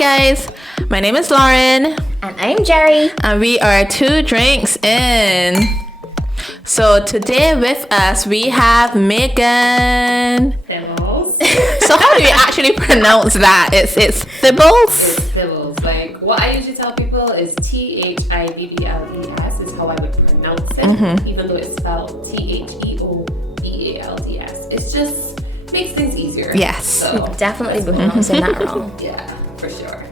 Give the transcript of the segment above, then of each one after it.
guys, my name is Lauren. And I'm Jerry. And we are 2 drinks in. So today with us we have Meghan Theobalds. So how do you actually pronounce that? It's Theobalds? It's Theobalds. Like, what I usually tell people is Thibbals is how I would pronounce it, even though it's spelled Theobalds. It's just makes things easier. Yes. So, Definitely pronouncing that wrong. yeah, for sure.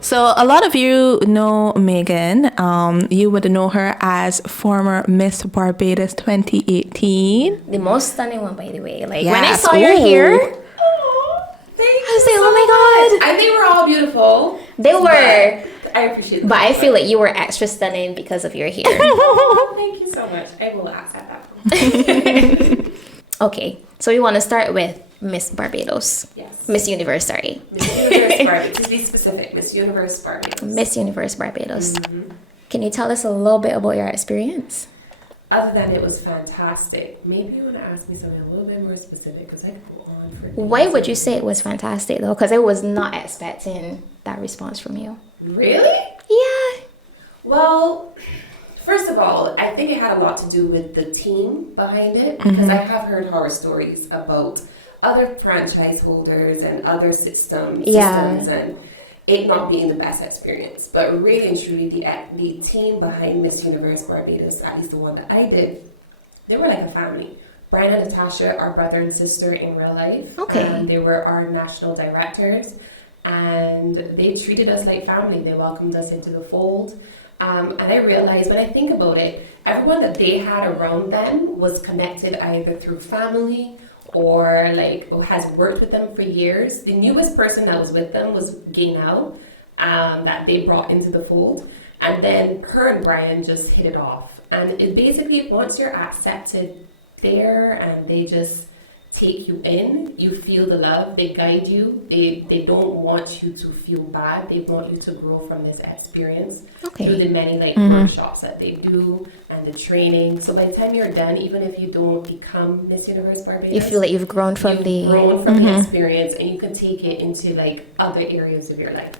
So a lot of you know Meghan. You would know her as former Miss Barbados 2018. The most stunning one, by the way. Like, Yes. when I saw your hair, I was like, oh my God. I think we're all beautiful. They were. I appreciate that. But I feel like you were extra stunning because of your hair. Oh, thank you so much. I will accept that. Okay, so we want to start with Miss Barbados. Yes. Miss Universe, sorry. Miss Universe Barbados. To be specific, Miss Universe Barbados. Miss Universe Barbados. Can you tell us a little bit about your experience? Other than it was fantastic, maybe you want to ask me something a little bit more specific because I could go on for days. Why would you say it was fantastic though? Because I was not expecting that response from you. Really? Yeah. Well, first of all, I think it had a lot to do with the team behind it because I have heard horror stories about other franchise holders and other systems and it not being the best experience. But really and truly, the team behind Miss Universe Barbados, at least the one that I did, they were like a family. Brian and Natasha are brother and sister in real life. Okay. And they were our national directors. And they treated us like family. They welcomed us into the fold. And I realized when I think about it, everyone that they had around them was connected either through family or has worked with them for years. The newest person that was with them was Gaynelle, that they brought into the fold. And then her and Brian just hit it off. And it basically, once you're accepted there and they just take you in, you feel the love, they guide you, they don't want you to feel bad, they want you to grow from this experience through the many workshops that they do and the training. So by the time you're done, even if you don't become Miss Universe Barbados, You feel like you've grown from the experience and you can take it into other areas of your life.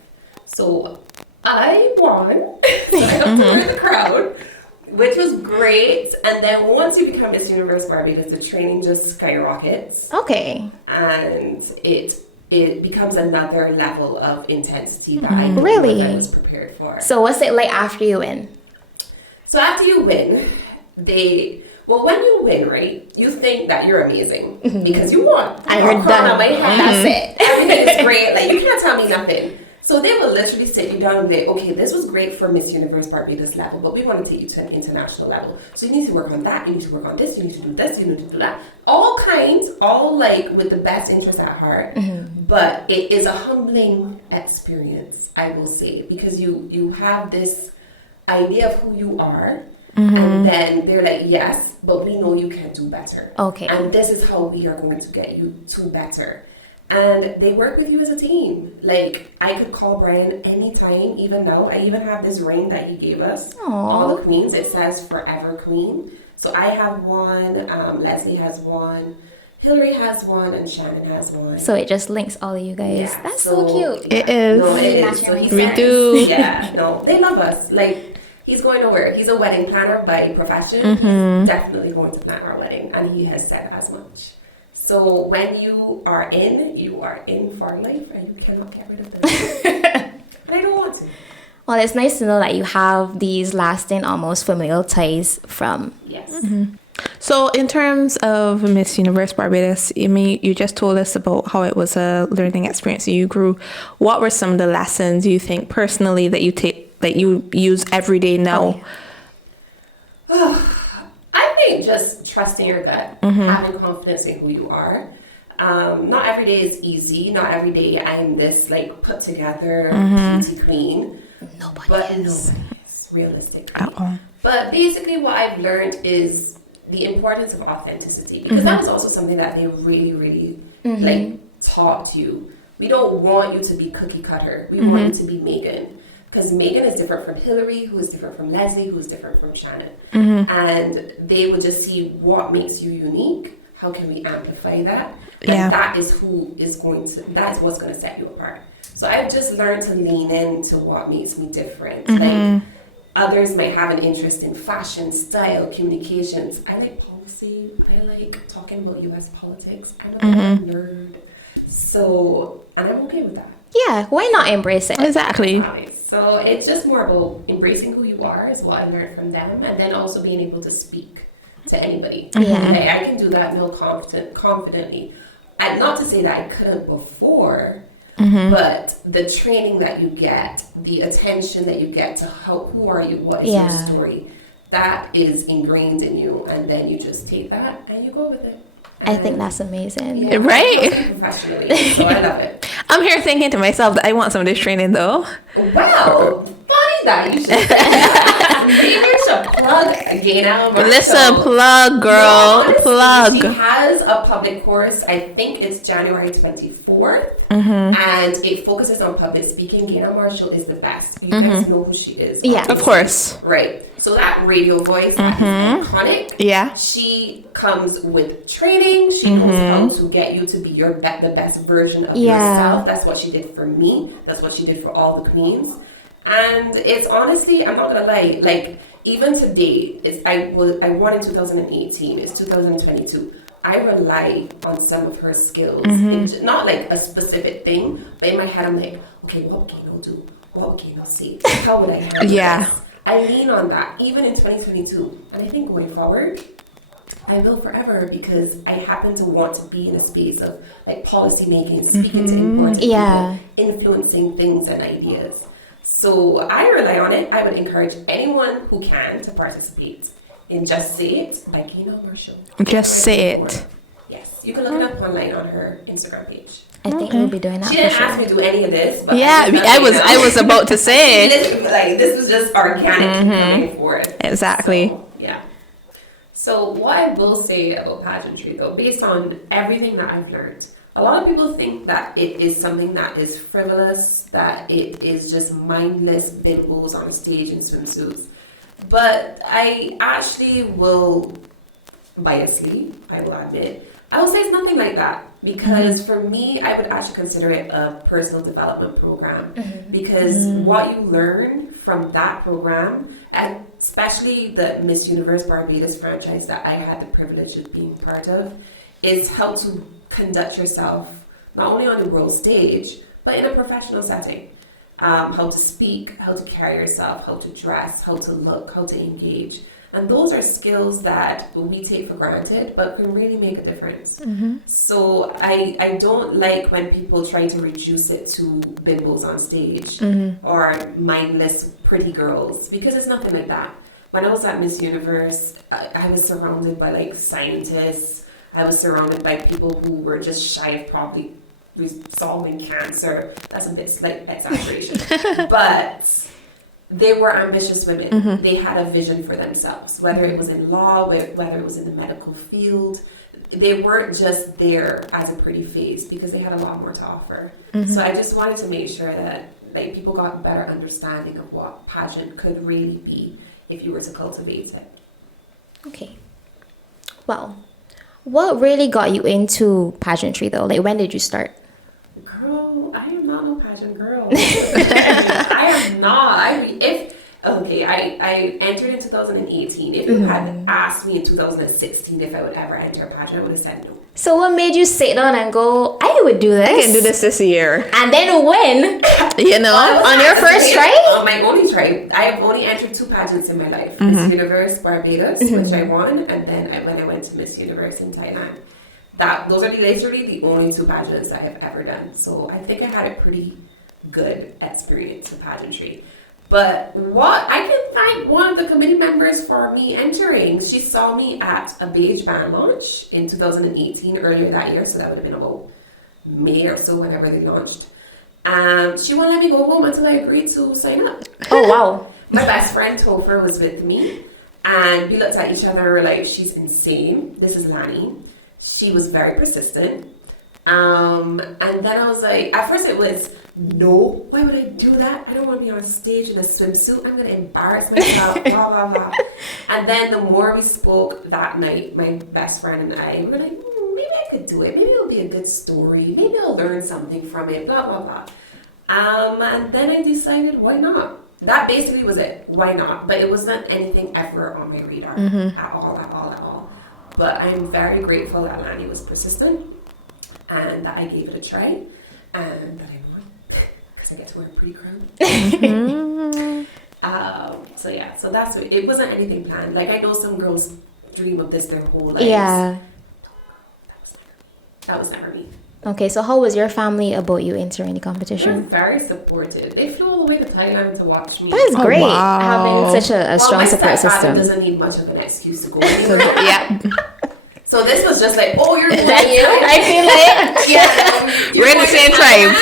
So I won. So I got to wear the crown, which was great. And then once you become Miss Universe Barbados, the training just skyrockets. Okay. And it becomes another level of intensity that I was prepared for. So what's it like after you win? So after you win, when you win, right, you think that you're amazing because you won. I heard that. On my head, that's it. Everything is great. Like, you can't tell me nothing. So they will literally sit you down and be like, okay, this was great for Miss Universe Barbados level, but we want to take you to an international level. So you need to work on that, you need to work on this, you need to do this, you need to do that. All with the best interest at heart. But it is a humbling experience, I will say, because you have this idea of who you are, and then they're like, yes, but we know you can do better. Okay. And this is how we are going to get you to better. And they work with you as a team. Like, I could call Brian anytime, even now. I even have this ring that he gave us. Aww. All the queens. It says Forever Queen. So I have one, Leslie has one, Hillary has one, and Shannon has one. So it just links all of you guys. Yeah, That's so cute. It is. No, it is. So We do. Yeah, no, they love us. Like, he's going nowhere. He's a wedding planner by profession. He's definitely going to plan our wedding, and he has said as much. So when you are in for life, and you cannot get rid of them. And I don't want to. Well, it's nice to know that you have these lasting, almost familial ties from. Yes. So in terms of Miss Universe Barbados, you just told us about how it was a learning experience. You grew. What were some of the lessons you think personally that you use every day now? I think just trusting your gut, having confidence in who you are. Not every day is easy. Not every day I'm this put together beauty queen. Nobody is realistically. But basically, what I've learned is the importance of authenticity, because that was also something that they really, really taught you. We don't want you to be cookie cutter. We want you to be Meghan. Because Meghan is different from Hillary, who is different from Leslie, who is different from Shannon. And they would just see what makes you unique. How can we amplify that? Yeah. That is what's going to set you apart. So I've just learned to lean into what makes me different. Like others might have an interest in fashion, style, communications. I like policy. I like talking about US politics. I'm a nerd. So, and I'm okay with that. Yeah, why not embrace it? Exactly. So it's just more about embracing who you are is what I learned from them, and then also being able to speak to anybody. Yeah. Like, I can do that confidently. And not to say that I couldn't before, but the training that you get, the attention that you get to who are you, what is your story, that is ingrained in you, and then you just take that and you go with it. I think that's amazing. Yeah, Right? Professionally, so I love it. I'm here thinking to myself that I want some of this training though. Wow, funny that you should. Maybe you should plug Gaynelle. Listen, plug, girl, honestly, plug. She has a public course. I think it's January 24th, and it focuses on public speaking. Gaynelle Marshall is the best. You guys know who she is. Yeah. Of course. Right. So that radio voice, that is iconic. Yeah. She comes with training. She knows how to get you to be the best version of yourself. That's what she did for me. That's what she did for all the queens. And it's honestly, I'm not gonna lie, like even today, I won in 2018. It's 2022. I rely on some of her skills. It's not like a specific thing, but in my head I'm like, okay, what would Gaynelle do? What would Gaynelle say? How would I handle this? I lean on that even in 2022, and I think going forward, I will forever, because I happen to want to be in a space of like policy making, speaking to important people, influencing things and ideas. So I rely on it. I would encourage anyone who can to participate in Just Say It by Gaynelle Marshall. Just say it. Yes, you can look it up online on her Instagram page. I think we'll be doing that. She didn't ask me to do any of this, but I was about to say. This was just organic coming forward. Exactly. So, yeah. So what I will say about pageantry, though, based on everything that I've learned, a lot of people think that it is something that is frivolous, that it is just mindless bimbos on a stage in swimsuits. But I actually will, biasly, I will admit, I will say it's nothing like that. Because for me, I would actually consider it a personal development program. Because what you learn from that program, and especially the Miss Universe Barbados franchise that I had the privilege of being part of, is how to conduct yourself not only on the world stage, but in a professional setting. How to speak, how to carry yourself, how to dress, how to look, how to engage. And those are skills that we take for granted, but can really make a difference. So I don't like when people try to reduce it to bimbos on stage or mindless pretty girls, because it's nothing like that. When I was at Miss Universe, I was surrounded by like scientists. I was surrounded by people who were just shy of probably solving cancer. That's a bit slight exaggeration. But they were ambitious women. They had a vision for themselves, whether it was in law, whether it was in the medical field. They weren't just there as a pretty face, because they had a lot more to offer. So I just wanted to make sure that like people got a better understanding of what pageant could really be if you were to cultivate it. Okay. Well, what really got you into pageantry though? Like, when did you start? Girl, I am not no pageant girl. I am not. I entered in 2018. If you had asked me in 2016 if I would ever enter a pageant, I would have said no. So what made you sit down and go, I would do this? I can do this year. And then win? You know, on your first try? On my only try. I have only entered 2 pageants in my life. Miss Universe Barbados, which I won, and then when I went to Miss Universe in Thailand. Those are literally the only 2 pageants I have ever done. So I think I had a pretty good experience with pageantry. But I can thank one of the committee members for me entering. She saw me at a beige band launch in 2018, earlier that year, so that would have been about May or so, whenever they launched. She wouldn't let me go home until I agreed to sign up. Oh, wow. My best friend Topher was with me, and we looked at each other and were like, she's insane. This is Lani. She was very persistent. And then I was like, at first it was, no, why would I do that? I don't want to be on stage in a swimsuit. I'm going to embarrass myself, blah, blah, blah. And then the more we spoke that night, my best friend and I were like, maybe I could do it. Maybe it'll be a good story. Maybe I'll learn something from it, blah, blah, blah. And then I decided, why not? That basically was it. Why not? But it wasn't anything ever on my radar at all. But I'm very grateful that Lanny was persistent and that I gave it a try and that I won because I get to wear a pretty crown. So that's it. Wasn't anything planned. Like, I know some girls dream of this their whole lives. Yeah. That was never me. Okay, so how was your family about you entering the They're competition? very supportive. They flew all the way to Thailand to watch me. That's great. wow. Having such a strong support My system. doesn't need much of an excuse to go. Yeah. So this was just like, oh, you're Is that you? I feel like yeah, We're in the same tribe.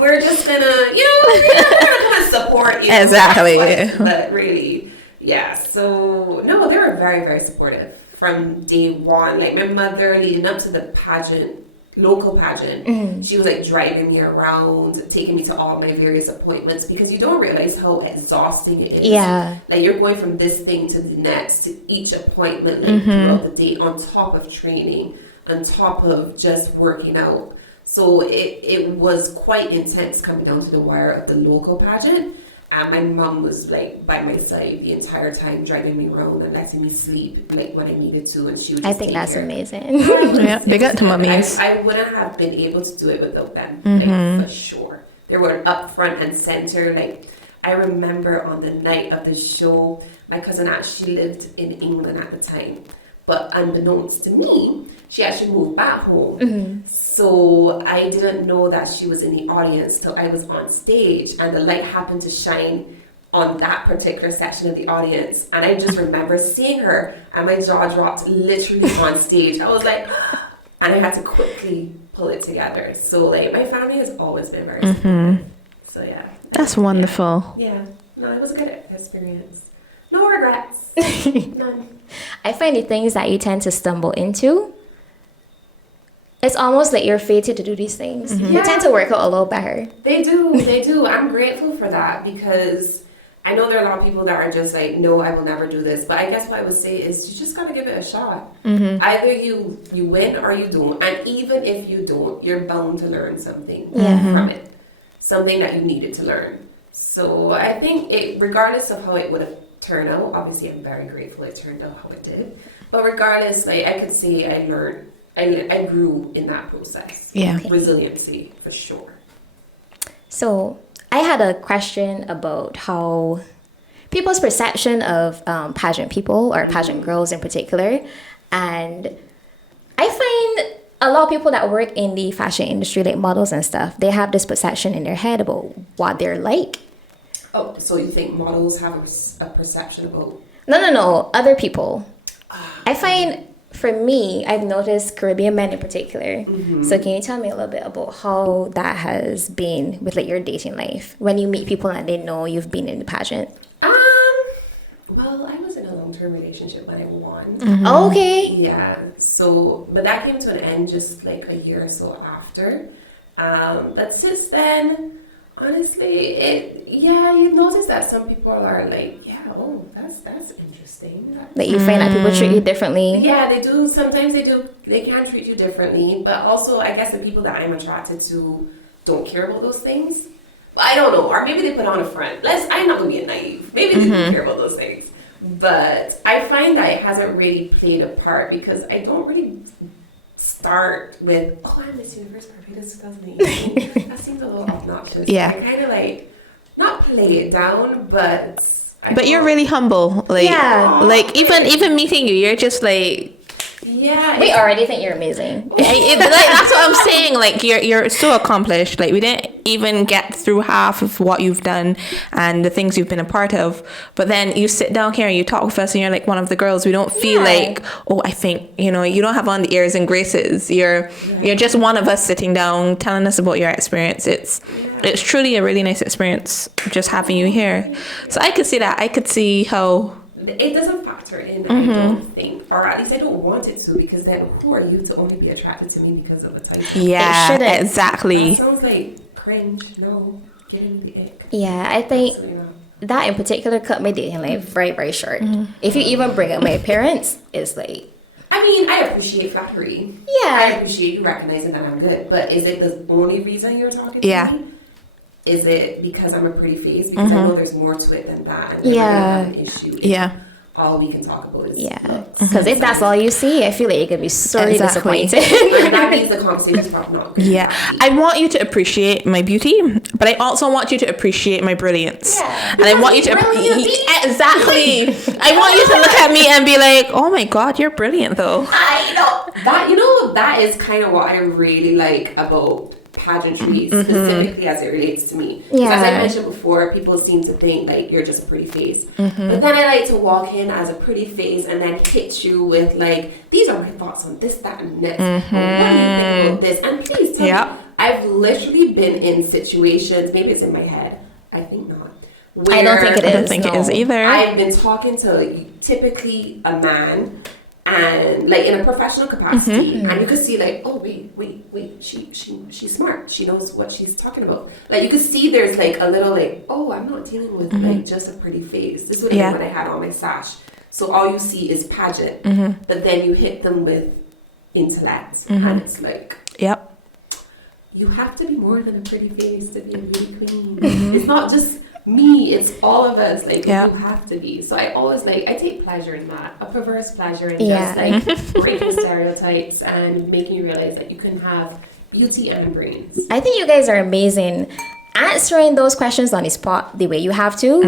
We're just gonna, we're gonna come and support you. Exactly. But really, yeah. So no, they were very, very supportive from day one. Like, my mother, leading up to the pageant, local pageant, she was like driving me around, taking me to all my various appointments, because you don't realize how exhausting it is. Yeah. Like, you're going from this thing to the next, to each appointment, like, throughout the day, on top of training, on top of just working out. So it was quite intense coming down to the wire of the local pageant. And my mom was like by my side the entire time, driving me around and letting me sleep like when I needed to, and she would. I Just think take that's care. amazing. Yeah, big up to mummies. I wouldn't have been able to do it without them, like, for sure. They were up front and center. Like, I remember on the night of the show, my cousin actually lived in England at the time, but unbeknownst to me, she actually moved back home. So I didn't know that she was in the audience till I was on stage, and the light happened to shine on that particular section of the audience, and I just remember seeing her, and my jaw dropped literally on stage. I was like, and I had to quickly pull it together. So, like, my family has always been very supportive. So yeah, That's wonderful. yeah. No, it was a good experience. No regrets. None. I find the things that you tend to stumble into, it's almost like you're fated to do these things. You tend to work out a little better. They do. I'm grateful for that, because I know there are a lot of people that are just like, no, I will never do this. But I guess what I would say is, you just gotta give it a shot. Either you win or you don't. And even if you don't, you're bound to learn something from it. Something that you needed to learn. So I think regardless of how it would have turned out, obviously I'm very grateful it turned out how it did. But regardless, like, I could say I learned, I grew in that process. Yeah. Resiliency, for sure. So I had a question about how people's perception of pageant people, or pageant girls in particular. And I find a lot of people that work in the fashion industry, like models and stuff, they have this perception in their head about what they're like. Oh, so you think models have a perception about... No, other people. I find, for me, I've noticed Caribbean men in particular. So can you tell me a little bit about how that has been with, like, your dating life, when you meet people and they know you've been in the pageant? Well, I was in a long-term relationship when I won. Okay. Yeah, so, but that came to an end just like a year or so after. But since then, honestly, you notice that some people are like, oh, that's interesting. That you find that people treat you differently. Yeah, they do. Sometimes they do. They can treat you differently. But also, I guess the people that I'm attracted to don't care about those things. I don't know. Or maybe they put on a front. I'm not going to be naive. Maybe they do care about those things. But I find that it hasn't really played a part, because I don't really start with, I'm Miss Universe Barbados 2018. That seems a little obnoxious. Yeah. I kind of like, not play it down, but... But you're really humble. Like, Yeah. like even meeting you, you're just like... Yeah. We already think you're amazing. Like, that's what I'm saying. Like, you're so accomplished. Like, we didn't even get through half of what you've done and the things you've been a part of. But then you sit down here and you talk with us, and you're like one of the girls. We don't feel like, I think, you don't have on the airs and graces. You're just one of us sitting down telling us about your experience. It's truly a really nice experience just having you here. So I could see that. I could see how... It doesn't factor in, I don't think, or at least I don't want it to, because then who are you to only be attracted to me because of the title? Yeah, shouldn't. exactly. That sounds like cringe. No, giving the ick. Yeah, I think Absolutely not. that in particular cut my dating life very, very short. If you even bring up my appearance, it's like... I mean, I appreciate flattery. Yeah. I appreciate you recognizing that I'm good, but is it the only reason you're talking to Yeah. me? is it because I'm a pretty face? Because I know there's more to it than that. And Yeah. have an issue. Yeah. All we can talk about is Yeah, because if that's all you see, I feel like you're gonna be sorely Exactly. disappointed. and that means the conversation's probably not good. Yeah, I want you to appreciate my beauty, but I also want you to appreciate my brilliance. Yeah, and I want you to exactly. I want you to look at me and be like, "Oh my God, you're brilliant, though." I know that. That is kind of what I really like about pageantry, specifically as it relates to me. 'Cause as I mentioned before, people seem to think like you're just a pretty face, but then I like to walk in as a pretty face and then hit you with like, these are my thoughts on this, that, and this. What do you think about this? And please tell me. I've literally been in situations. Maybe it's in my head. I think not. I don't think it is. I don't think it is either. I've been talking to typically a man, and like in a professional capacity, and you could see like, oh wait, she's smart. She knows what she's talking about. Like you could see there's like a little like, oh, I'm not dealing with like just a pretty face. This would have been when I had on my sash. So all you see is pageant, but then you hit them with intellect, and it's like, Yep. you have to be more than a pretty face to be a beauty queen. It's not just me, it's all of us. Like, you have to be. So I always I take pleasure in that, a perverse pleasure in just like breaking stereotypes and making you realize that you can have beauty and brains. I think you guys are amazing. Answering those questions on the spot the way you have to,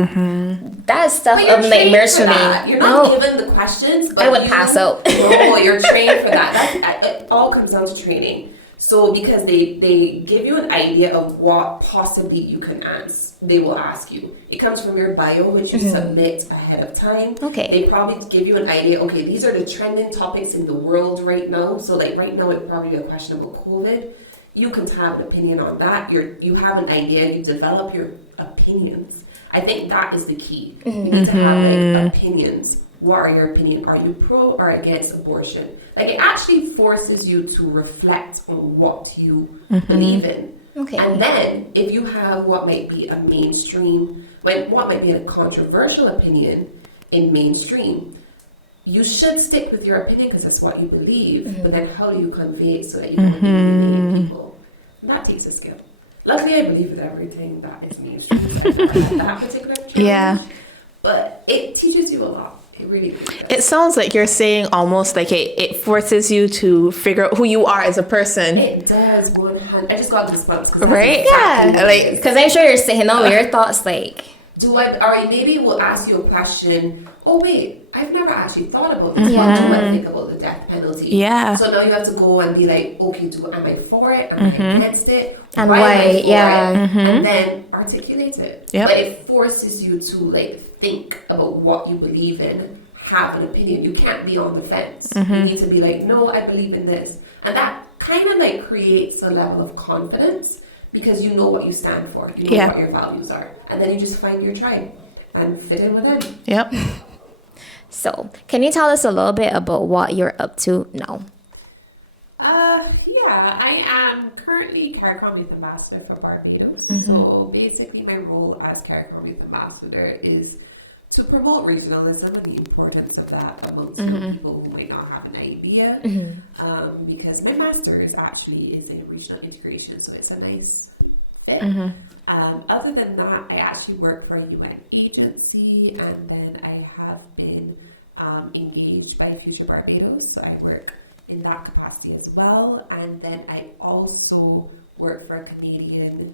that stuff But you're of trained nightmares for for me. that. You're not given the questions, but I would pass out. No, you're trained for that. It all comes down to training. So because they give you an idea of what possibly you can ask, they will ask you. It comes from your bio, which you submit ahead of time. Okay. They probably give you an idea, okay, these are the trending topics in the world right now. So like right now it would probably be a question about COVID. You can have an opinion on that. You have an idea, you develop your opinions. I think that is the key. You need to have like opinions. What are your opinions? Are you pro or against abortion? Like it actually forces you to reflect on what you believe in. Okay. And then if you have what might be a mainstream, what might be a controversial opinion in mainstream, you should stick with your opinion because that's what you believe. But then how do you convey it so that you can alienate people? And that takes a skill. Luckily, I believe in everything that is mainstream. So I never had that particular challenge. Yeah. But it teaches you a lot. It really does. It sounds like you're saying almost like it forces you to figure out who you are as a person. It does 100. I just got goosebumps. Right? Yeah. Like, Because I'm sure you're sitting on with your thoughts like, Or maybe we'll ask you a question. Oh wait, I've never actually thought about this. Yeah. What do I think about the death penalty? Yeah. So now you have to go and be like, okay, am I for it? Am I against it? And Am I why? for Yeah. it? And then articulate it. Yep. But it forces you to like think about what you believe in, have an opinion. You can't be on the fence. You need to be like, no, I believe in this, and that kind of like creates a level of confidence. Because you know what you stand for, you know what your values are, and then you just find your tribe and fit in with them. yep. so can you tell us a little bit about what you're up to now? Yeah, I am currently Caricom Youth Ambassador for Barbados. So basically my role as Caricom Youth Ambassador is to promote regionalism and the importance of that amongst young people who might not have an idea. Because my master's actually is in regional integration, so it's a nice fit. Other than that, I actually work for a UN agency, and then I have been engaged by Future Barbados, so I work in that capacity as well. And then I also work for a Canadian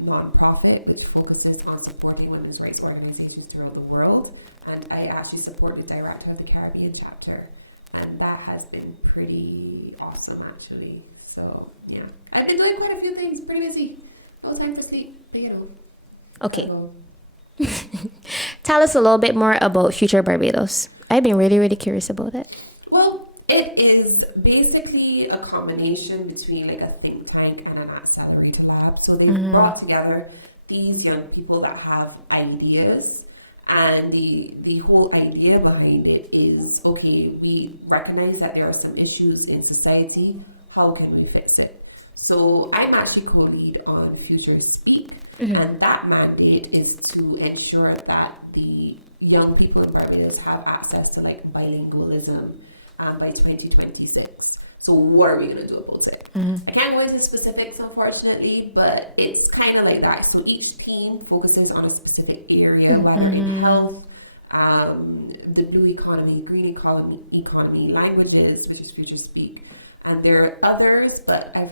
non-profit which focuses on supporting women's rights organizations throughout the world, and I actually support the director of the Caribbean chapter, and that has been pretty awesome actually. So yeah, I've been doing quite a few things, pretty busy, no time for sleep, but you know. Okay. So, Tell us a little bit more about Future Barbados. I've been really, really curious about it. well, it is basically a combination between like a think tank and an accelerator lab. So they brought together these young people that have ideas, and the whole idea behind it is, okay, we recognize that there are some issues in society. How can we fix it? So I'm actually co-lead on Future Speak, and that mandate is to ensure that the young people in Barbados have access to like bilingualism by 2026. So what are we going to do about it? I can't go into specifics, unfortunately, but it's kind of like that. So each team focuses on a specific area, whether in health, the blue economy, green economy, languages, which is future speak. And there are others, but I'm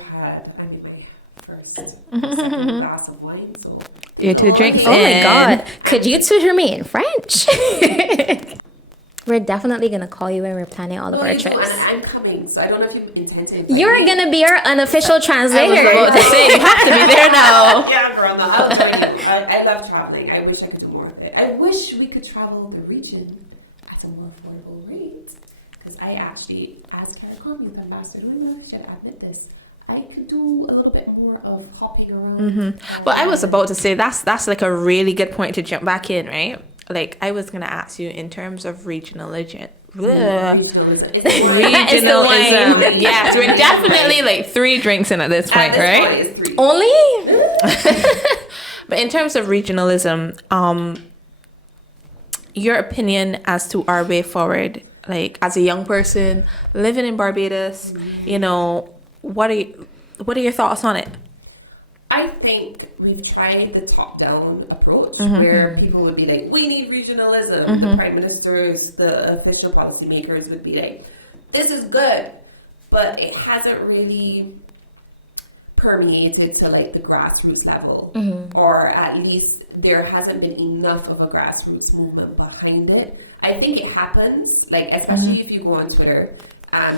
in my first second glass of wine, so... You're 2 drinks in. Oh my God. Could you tutor me in French? We're definitely going to call you when we're planning all of our trips. And I'm coming, so I don't know if you intend to... You're going to be our unofficial translator. I was about to say, you have to be there now. Yeah, girl, no, I'll join you. I love traveling. I wish I could do more of it. I wish we could travel the region at a more affordable rate. Because I actually, as Caricom Youth Ambassador, I should admit this, I could do a little bit more of hopping around. Well, I was about to say that's like a really good point to jump back in, right? Like I was gonna ask you in terms of regionalism. Regionalism. Regionalism. Yes, we're definitely like 3 drinks in at this point, right? Only? But in terms of regionalism, your opinion as to our way forward, like as a young person living in Barbados, you know, what are your thoughts on it? I think we've tried the top-down approach where people would be like, we need regionalism. The prime ministers, the official policymakers would be like, this is good. But it hasn't really permeated to like the grassroots level. Or at least there hasn't been enough of a grassroots movement behind it. I think it happens, like especially if you go on Twitter.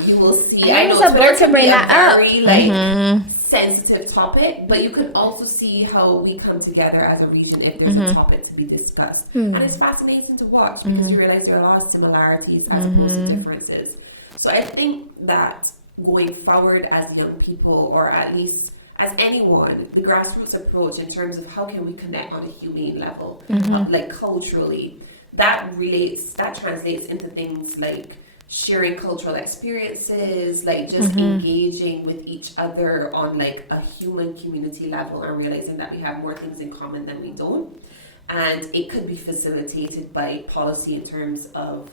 You will see. I was about to bring that up. Very sensitive topic, but you can also see how we come together as a region if there's a topic to be discussed, and it's fascinating to watch because you realize there are a lot of similarities as opposed to differences. So I think that going forward as young people, or at least as anyone, the grassroots approach in terms of how can we connect on a humane level, like culturally, that translates into things like sharing cultural experiences, like just engaging with each other on like a human community level and realizing that we have more things in common than we don't. And it could be facilitated by policy in terms of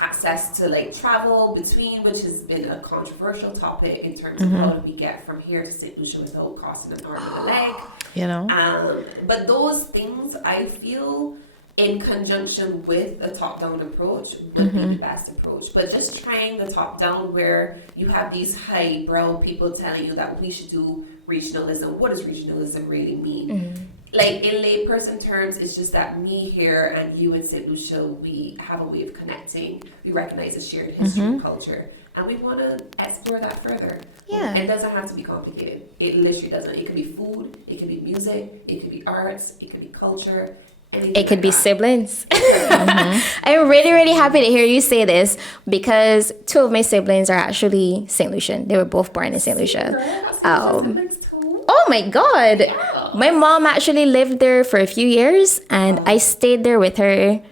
access to like travel between, which has been a controversial topic in terms of how do we get from here to St. Lucia without costing an arm and a leg. You know? But those things I feel in conjunction with a top-down approach would be the best approach. But just trying the top-down where you have these highbrow people telling you that we should do regionalism. What does regionalism really mean? Like in layperson terms, it's just that me here and you in St. Lucia, we have a way of connecting. We recognize a shared history and culture. And we want to explore that further. Yeah. It doesn't have to be complicated. It literally doesn't. It could be food, it could be music, it could be arts, it could be culture. It could be siblings. I'm really, really happy to hear you say this because 2 of my siblings are actually St. Lucian. They were both born in St. Lucia. Oh my God. Yeah. My mom actually lived there for a few years and I stayed there with her.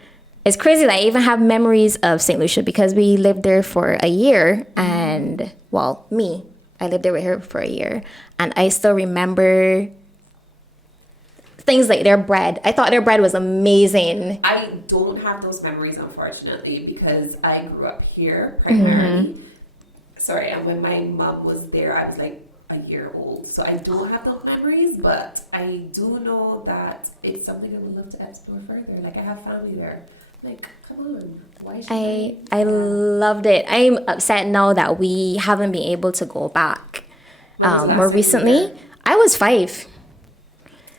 It's crazy that I even have memories of St. Lucia because we lived there for a year and, well, I lived there with her for a year and I still remember things like their bread. I thought their bread was amazing. I don't have those memories, unfortunately, because I grew up here primarily. Sorry, and when my mom was there, I was like a year old. So I don't have those memories, but I do know that it's something I would love to explore further. Like, I have family there. Like, come on. Why should I loved it. I'm upset now that we haven't been able to go back more recently. I was 5.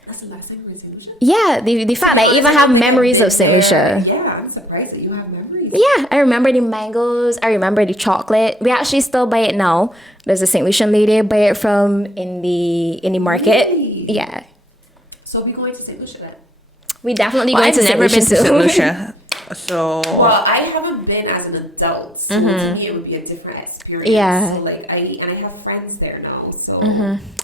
That's the last time we were in St. Lucia? Yeah, the fact I even have memories of St. Lucia. Yeah, I'm surprised that you have memories. Yeah, I remember the mangoes. I remember the chocolate. We actually still buy it now. There's a St. Lucian lady I buy it from in the market. Really? Yeah. So are we going to St. Lucia then? We definitely going to St. I've never Lucia been to St. soon. Lucia. So well, I haven't been as an adult, so to me it would be a different experience. Yeah. So like I have friends there now, so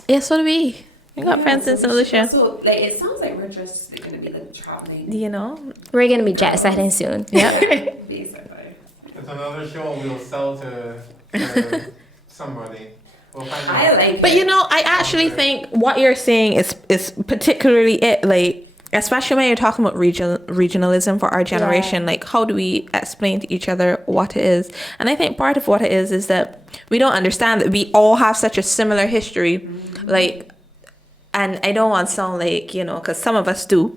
yeah, so do we. We got friends in St. Lucia. So like it sounds like we're just gonna be like traveling. You know, We're gonna be jet setting soon. Yep. Basically. It's another show we'll sell to somebody. We'll find out. I like But it. you know, I actually think what you're saying is particularly it. Like especially when you're talking about regionalism for our generation, like how do we explain to each other what it is? And I think part of what it is that we don't understand that we all have such a similar history, like, and I don't want to sound like, you know, because some of us do,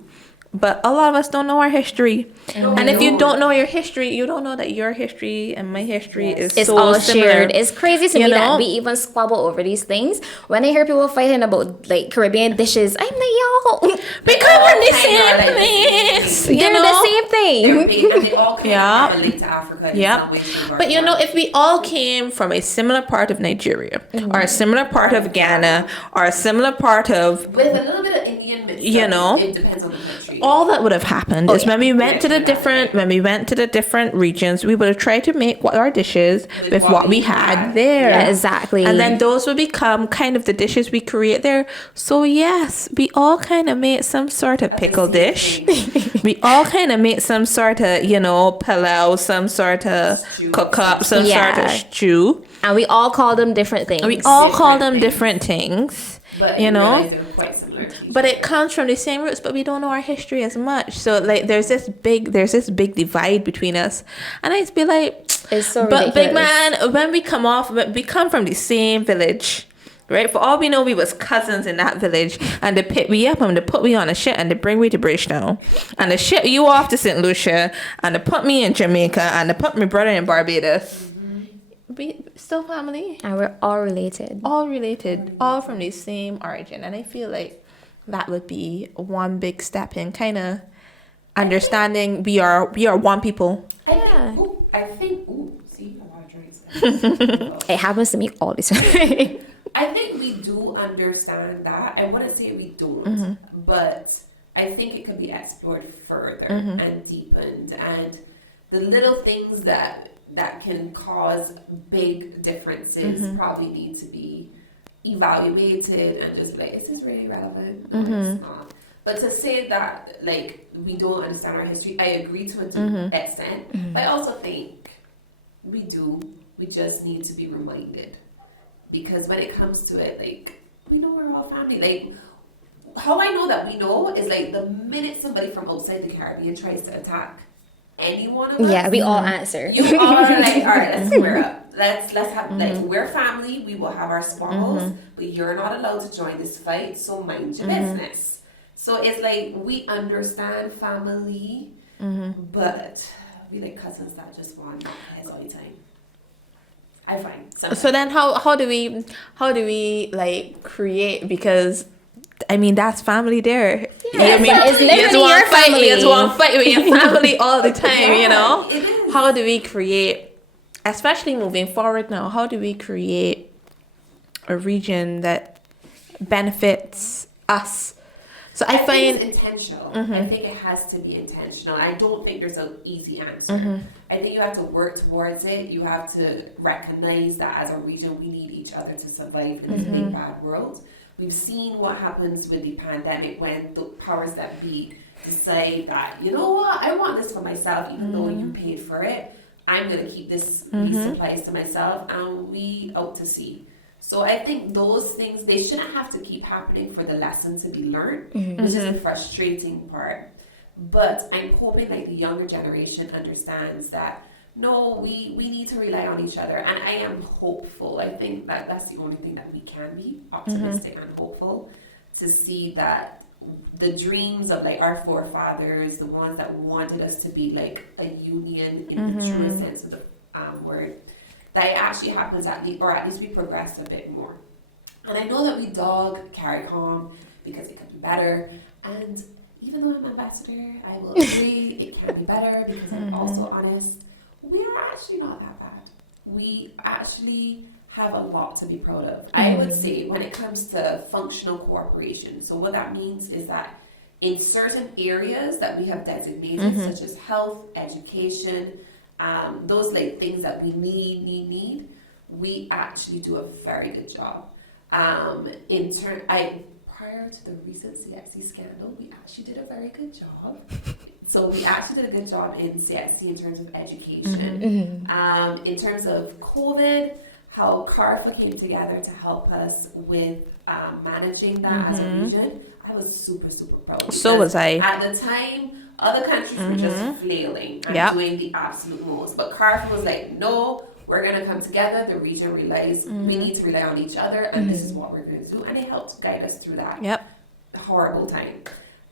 but a lot of us don't know our history. And if you don't know your history, you don't know that your history and my history is It's so all similar. shared. It's crazy to You me know? that we even squabble over these things. When I hear people fighting about like Caribbean dishes, I'm like, yo, We come from the All same kind of place, you they're know? the same They're thing. big and they all kind Yeah. of relate to Africa in Yeah. some way, shape, or But you know, form. if we all came from a similar part of Nigeria, or a similar part of Ghana, or a similar part of, with a little bit of Indian mix, You know, it depends on the country. all that would have happened is when we went to the different regions, we would have tried to make what our dishes with what we had there. Yeah, exactly. And then those would become kind of the dishes we create there. So yes, we all kind of made some sort of pickle dish. We all kind of made some sort of, you know, pilau, some sort of Stew. cook up, some Yeah. sort of stew. And we all call them different things. We all call them Different different things, But you know. realize they were quite similar to each But other. it comes from the same roots, but we don't know our history as much. So like, there's this big divide between us, and I just be like, It's so but big ridiculous. man, when we come from the same village. Right, for all we know, we was cousins in that village, and they pick me up and they put me on a ship and they bring me to Bridgetown, and they ship you off to St. Lucia, and they put me in Jamaica, and they put my brother in Barbados. We still family, And we're all related. all related, all from the same origin, and I feel like that would be one big step in kind of understanding we are one people. I think, see, a lot of drinks. It happens to me all the time. I think we do understand that. I wouldn't say we don't, but I think it could be explored further and deepened. And the little things that can cause big differences probably need to be evaluated and just like, is this really relevant? No, it's not. But to say that like we don't understand our history, I agree to a certain extent. But I also think we do. We just need to be reminded. Because when it comes to it, like, we know we're all family. Like, how I know that we know is like the minute somebody from outside the Caribbean tries to attack any one of us. Yeah, we all answer. You all are like, all right, let's square up. Let's have like, we're family. We will have our squabbles, but you're not allowed to join this fight. So mind your business. So it's like we understand family, but we like cousins that just want heads all the time. I find. So then how do we like create, because I mean that's family there. Yeah, I mean, but it's you literally just want your to fight, family. you just want to fight with your family all the time, you know? It is. How do we create, especially moving forward now, how do we create a region that benefits us? So I think find it's intentional. I think it has to be intentional. I don't think there's an easy answer. I think you have to work towards it. You have to recognize that as a region we need each other to survive in this big bad world. We've seen what happens with the pandemic when the powers that be decide that, you know what, I want this for myself even though you paid for it. I'm going to keep these supplies to myself, and we out to sea. So I think those things, they shouldn't have to keep happening for the lesson to be learned, which is the frustrating part. But I'm hoping like the younger generation understands that, no, we need to rely on each other. And I am hopeful. I think that that's the only thing that we can be, optimistic and hopeful, to see that the dreams of like our forefathers, the ones that wanted us to be like a union in the truest sense of the word, that it actually happens at least we progress a bit more. And I know that we dog Caricom because it could be better. And even though I'm ambassador, I will agree it can be better because I'm also honest. We are actually not that bad. We actually have a lot to be proud of. I would say when it comes to functional cooperation. So what that means is that in certain areas that we have designated, such as health, education, those like things that we need, we actually do a very good job. Prior to the recent CXC scandal, we actually did a very good job. So we actually did a good job in CXC in terms of education. In terms of COVID, how Carfa came together to help us with managing that as a region, I was super, super proud. So was I. At the time, other countries were just flailing and doing the absolute most. But Carfa was like, no, we're going to come together. The region realized we need to rely on each other, and this is what we're going to do. And it helped guide us through that horrible time.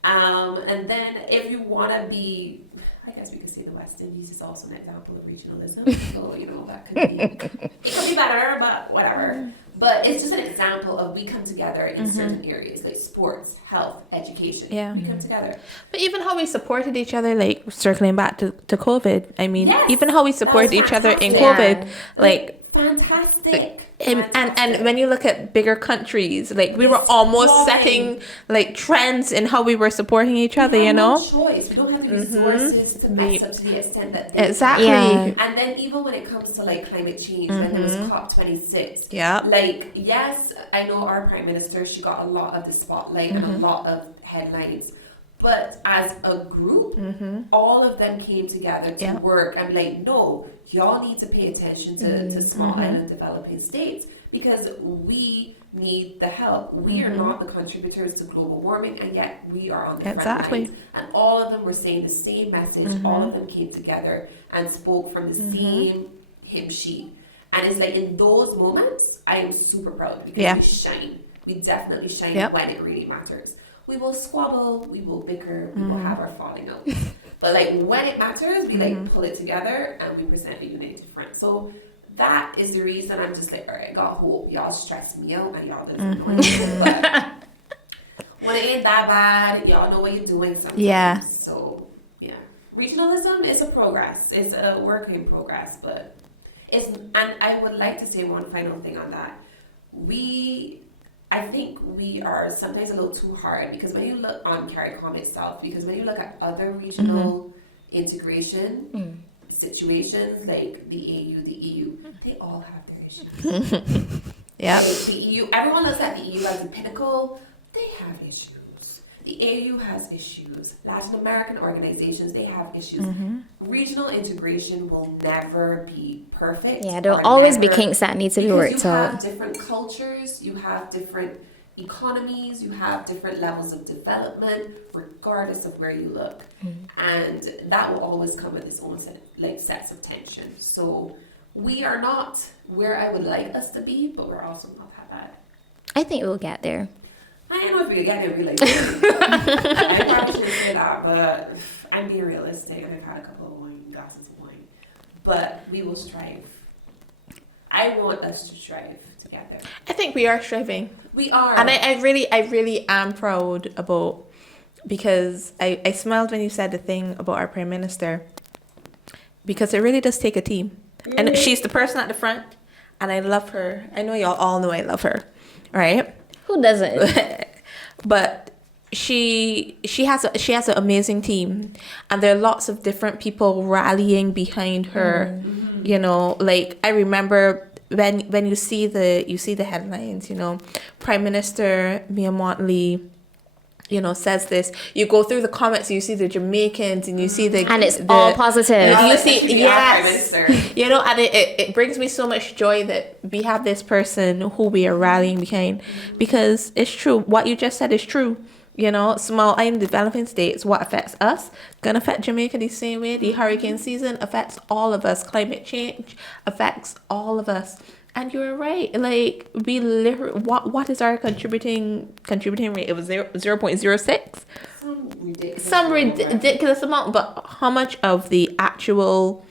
And then if you want to be, I guess we could say the West Indies is also an example of regionalism. So, you know, that could be, it could be better, but whatever. But it's just an example of we come together in certain areas, like sports, health, education. Yeah. We come together. But even how we supported each other, like circling back to COVID, I mean, Yes, even how we supported each other in COVID, like, fantastic. and when you look at bigger countries, like we were almost setting like trends in how we were supporting each other, you know? No choice. We don't have the resources to mess up to the extent that they Exactly. Yeah. And then even when it comes to like climate change, when there was COP26, Yeah. like yes, I know our Prime Minister, she got a lot of the spotlight and a lot of headlines. But as a group, all of them came together to work and like, no, y'all need to pay attention to small island developing states because we need the help. We are not the contributors to global warming, and yet we are on the front lines. And all of them were saying the same message. All of them came together and spoke from the same hymn sheet. And it's like in those moments, I am super proud because we shine. We definitely shine when it really matters. We will squabble, we will bicker, we will have our falling out. But like when it matters, we like pull it together and we present a united front. So that is the reason I'm just like, all right, I got hope. Y'all stress me out and y'all just annoy me. But when it ain't that bad, y'all know what you're doing sometimes. Yeah. So yeah, regionalism is a progress. It's a work in progress, but and I would like to say one final thing on that. I think we are sometimes a little too hard because when you look on Caricom itself, because when you look at other regional integration situations like the AU, the EU, they all have their issues. Yeah. Like the EU, everyone looks at the EU as the pinnacle. They have issues. The AU has issues. Latin American organizations, they have issues. Regional integration will never be perfect. Yeah, there'll always be kinks that need to be worked out. You have different cultures, you have different economies, you have different levels of development, regardless of where you look. And that will always come with its own sets of tension. So we are not where I would like us to be, but we're also not that bad. I think we'll get there. I don't know if we get there really. I probably shouldn't say that, but I'm being realistic. I've had a couple of glasses of wine. But we will strive. I want us to strive together. I think we are striving. We are. And I really am proud about, because I smiled when you said the thing about our Prime Minister, because it really does take a team. And she's the person at the front, and I love her. I know y'all all know I love her, right? Who doesn't? But she has an amazing team, and there are lots of different people rallying behind her. You know, like I remember when you see the headlines, you know, Prime Minister Mia Mottley, you know, says this. You go through the comments, you see the Jamaicans, and you see and it's all positive. You see, yes, you know, and it brings me so much joy that we have this person who we are rallying behind, because it's true. What you just said is true. You know, small island developing states, what affects us gonna affect Jamaica the same way. The hurricane season affects all of us. Climate change affects all of us. And you're right. Like we literally, what is our contributing rate? It was 0.06. Some ridiculous amount. But how much of the actual,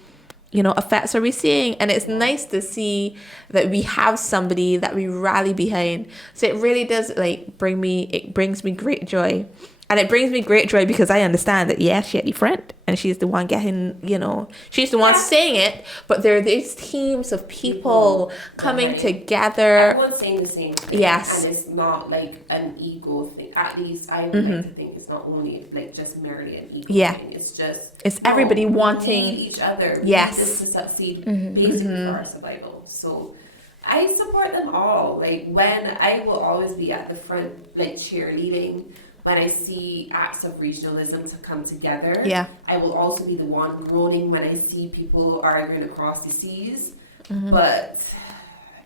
you know, effects are we seeing? And it's nice to see that we have somebody that we rally behind. So it really does brings me great joy. And it brings me great joy because I understand that, yes, she had a friend and she's the one getting, you know, she's the one saying it, but there are these teams of people coming together. Everyone's saying the same thing. Yes. And it's not like an ego thing. At least I would like to think it's not only like just merely an ego thing. It's just... It's everybody wanting... We need each other. Yes. We need this to succeed basically for our survival. So I support them all. Like when I will always be at the front, like cheerleading, when I see acts of regionalism to come together. I will also be the one groaning when I see people arguing across the seas. But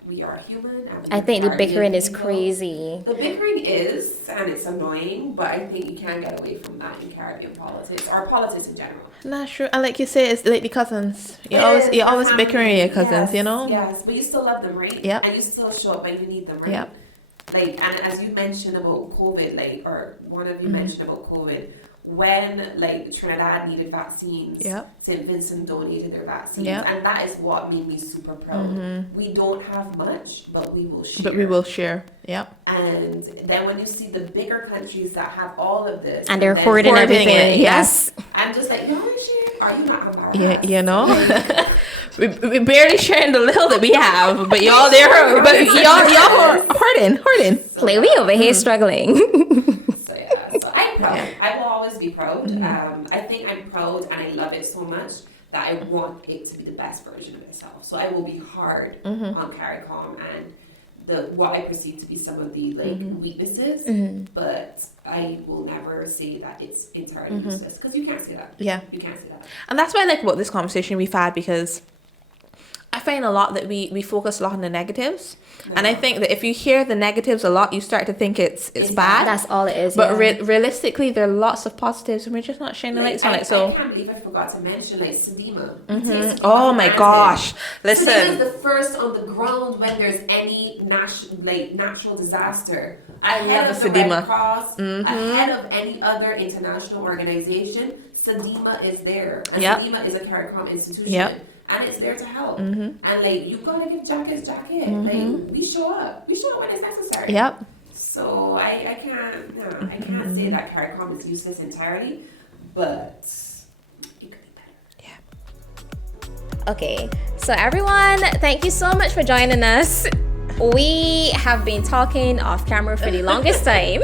we are human. And I think the we are bickering is people. crazy. The bickering is, and it's annoying, but I think you can't get away from that in Caribbean politics, or politics in general. Not sure. And like you say, it's like the cousins. It is, You always family. bickering with your cousins, Yes, you know? Yes, but you still love them, right? Yep. And you still show up when you need them, right? Yep. Like, and as you mentioned about COVID, like, or one of you Mm-hmm. mentioned about COVID, when like Trinidad needed vaccines, Yep. St. Vincent donated their vaccines, Yep. and that is what made me super proud. Mm-hmm. We don't have much, but we will share. But we will share. Yep. And then when you see the bigger countries that have all of this, And they're then hoarding Hoarding everything. it, Yes. I'm just like, you want to share? Are you not embarrassed? Yeah, you know? we barely sharing the little that we have, but y'all there, but y'all hoarding. Like we over here struggling. So yeah, so I'm proud. I will always be proud. I think I'm proud and I love it so much that I want it to be the best version of itself. So I will be hard on Caricom and what I perceive to be some of the weaknesses, but I will never say that it's entirely useless, because you can't say that. Yeah. You can't say that. And that's why I like about this conversation we've had, because I find a lot that we focus a lot on the negatives. And I think that if you hear the negatives a lot, you start to think it's bad. That's all it is. But yeah. realistically, there are lots of positives, and we're just not shining the lights on it. I So, can't believe I forgot to mention Sedima. oh my gosh, Sedima listen. is the first on the ground when there's any natural disaster. Ahead love of the Sedima. Red Cross, ahead of any other international organization, Sedima is there. And Yep. Sedima is a Caricom institution. Yep. And it's there to help. And like, you gotta give jacket. Like, we show up. We show up when it's necessary. Yep. So I can't say that Caricom is useless entirely, but it could be better. Okay, so everyone, thank you so much for joining us. We have been talking off camera for the longest time,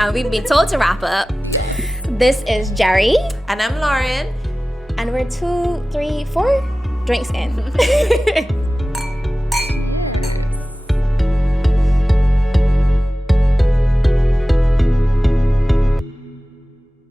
and we've been told to wrap up. This is Jerry, And I'm Lauren. and we're 2, 3, 4 drinks in.